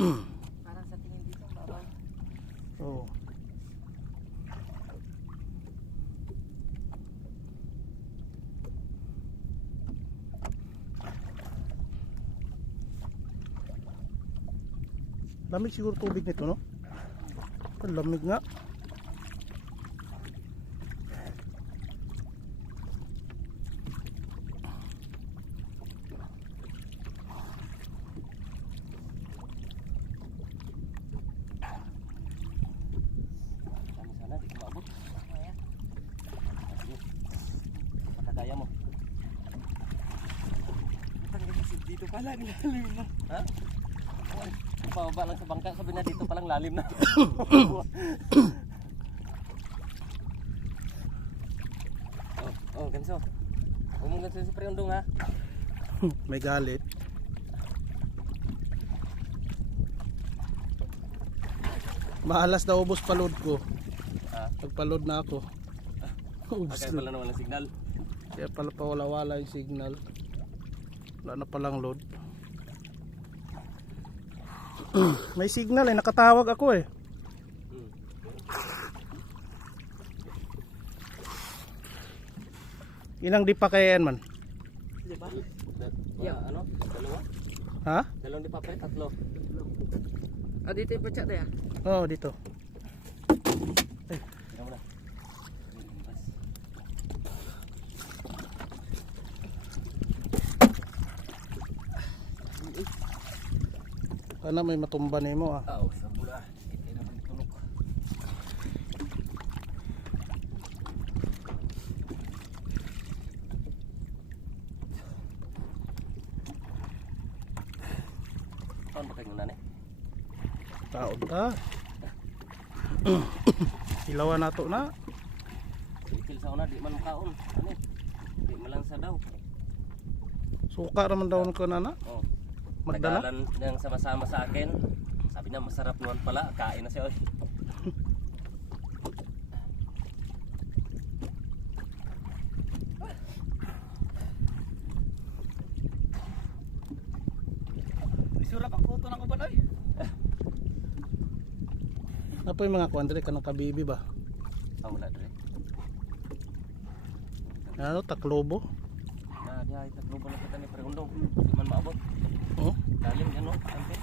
Parang sa tingin dito, babaw. Oo. Lamig siguro tubig nito, no? Ang lamig nga. Sana di ko maabot. Kaya. Pakagaya mo. Dito pala, nilalim na. Ha? Pababa lang sa bangka, sabi na dito palang lalim na. Oh, ganso. Huwag mong ganso si Priondong ha. May galit. Maalas na ubos palod ko. Ha? Pagpalod na ako. Ubos Kaya na. pala naman ang signal. Kaya pala pawala-wala yung signal. Wala na palang load. May signal eh, nakatawag ako eh. Ilang di pa kaya yan man? Diba? Ano? Dalawa? Ha? Dalawang di pa pre, tatlo. Ah, dito yung patsa na ya. Oo, dito. Tingnan mo na. Kana may matumba nimo ah. Oo, sa bula. Hindi naman tulog. Saan ba kayo nanay? Taon ta. Ilawan nato na. Ikil sa una, di man makaon. Ano? Di malansa daw. Suka raman daw ko na na. Oh. Magdala. Nagalan niyang sama-sama sa akin. Sabi niya masarap naman pala. Kain na siya. Oy. Isura pang kuto ng uban ay. Ano po yung mga kuandre kanang kabibi ba? Wala dre. Ano, taklobo? Na diha itaglo ba na kita ni Priondong. Di man maabot. Oh. Lalim yan no. Kampe.